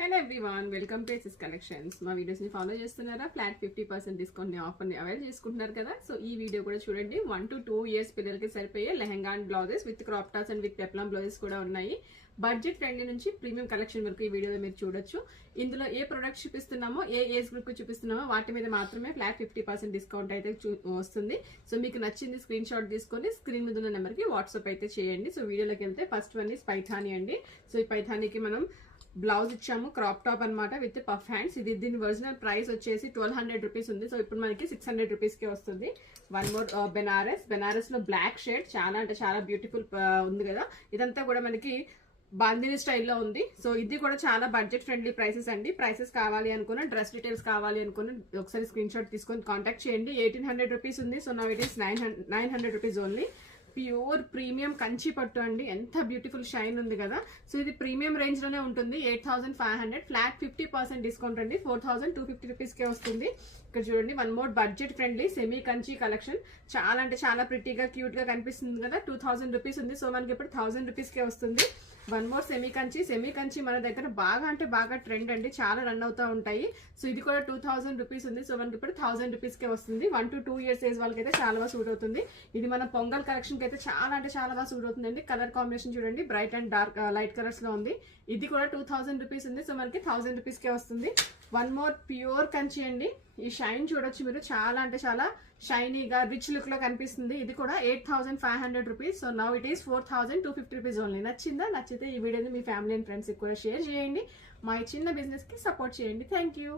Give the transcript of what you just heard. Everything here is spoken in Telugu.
Hello everyone, welcome to SS collections. మా వీడియోస్ని ఫాలో చేస్తున్నారా? ఫ్లాట్ 50% డిస్కౌంట్ని ఆఫర్ని అవైల్ చేసుకుంటున్నారు కదా. సో ఈ వీడియో కూడా చూడండి. 1 to 2 years పిల్లలకి సరిపోయే lehenga and blouses with crop tops and with peplum blouses కూడా ఉన్నాయి. బడ్జెట్ ఫ్రెండ్లీ నుంచి ప్రీమియం కలెక్షన్ వరకు ఈ వీడియోలో మీరు చూడొచ్చు. ఇందులో ఏ ప్రొడక్ట్స్ చూపిస్తున్నామో, ఏ ఏజ్ గ్రూప్ చూపిస్తున్నామో వాటి మీద మాత్రమే ఫ్లాట్ 50% డిస్కౌంట్ అయితే వస్తుంది. సో మీకు నచ్చింది స్క్రీన్ షాట్ తీసుకొని స్క్రీన్ మీద ఉన్న నెంబర్కి వాట్సాప్ అయితే చేయండి. సో వీడియోలోకి వెళ్తే ఫస్ట్ వన్ ఇస్ పైథానీ అండి. సో ఈ పైథానీకి మనం బ్లౌజ్ ఇచ్చాము, క్రాప్ టాప్ అనమాట విత్ పఫ్ హ్యాండ్స్. దీని ఒరిజినల్ ప్రైస్ వచ్చేసి 1200 రూపీస్ ఉంది. సో ఇప్పుడు మనకి 600 రూపీస్కి వస్తుంది. వన్ మోర్ బెనారస్ లో బ్లాక్ షేడ్, చాలా అంటే చాలా బ్యూటిఫుల్ ఉంది కదా. ఇదంతా కూడా మనకి బాందిని స్టైల్లో ఉంది. సో ఇది కూడా చాలా బడ్జెట్ ఫ్రెండ్లీ ప్రైసెస్ అండి. ప్రైసెస్ కావాలి అనుకున్న, డ్రెస్ డీటెయిల్స్ కావాలి అనుకున్న ఒకసారి స్క్రీన్ షాట్ తీసుకొని కాంటాక్ట్ చేయండి. 1800 రూపీస్ ఉంది. So now it is 900 rupees only. Pure premium Kanchi పట్టు అండి, ఎంత బ్యూటిఫుల్ షైన్ ఉంది కదా. సో ఇది ప్రీమియం రేంజ్ లోనే ఉంటుంది. 8500 ఫ్లాట్ 50% డిస్కౌంట్ అండి. 4250 రూపీస్కే వస్తుంది. ఇక్కడ చూడండి, one more budget friendly semi Kanchi collection. చాలా అంటే చాలా ప్రిటీగా క్యూట్ గా కనిపిస్తుంది కదా. 2000 రూపీస్ ఉంది. సో మనకి ఇప్పుడు 1000 రూపీస్కే వస్తుంది. వన్ మోర్ సెమీ కంచి మన దగ్గర బాగా అంటే బాగా ట్రెండ్ అండి, చాలా రన్ అవుతూ ఉంటాయి. సో ఇది కూడా 2000 రూపీస్ ఉంది. సో మనకి ఇప్పుడు 1000 రూపీస్కే వస్తుంది. 1 to 2 years ఏజ్ వాళ్ళకి అయితే చాలా బాగా సూట్ అవుతుంది. ఇది మన పొంగల్ కలెక్షన్కి అయితే చాలా అంటే చాలా బాగా సూట్ అవుతుందండి. కలర్ కాంబినేషన్ చూడండి, bright and dark light colours లో ఉంది. ఇది కూడా 2000 రూపీస్ ఉంది. సో మనకి 1000 రూపీస్కే వస్తుంది. వన్ మోర్ ప్యూర్ కంచి అండి. ఈ షైన్ చూడొచ్చు మీరు, చాలా అంటే చాలా షైనీగా రిచ్ లుక్ లో కనిపిస్తుంది. ఇది కూడా 8500 rupees. So now it is 4250 rupees only. నచ్చితే ఈ వీడియోని మీ ఫ్యామిలీ అండ్ ఫ్రెండ్స్కి కూడా షేర్ చేయండి. మా చిన్న బిజినెస్ కి సపోర్ట్ చేయండి. Thank you.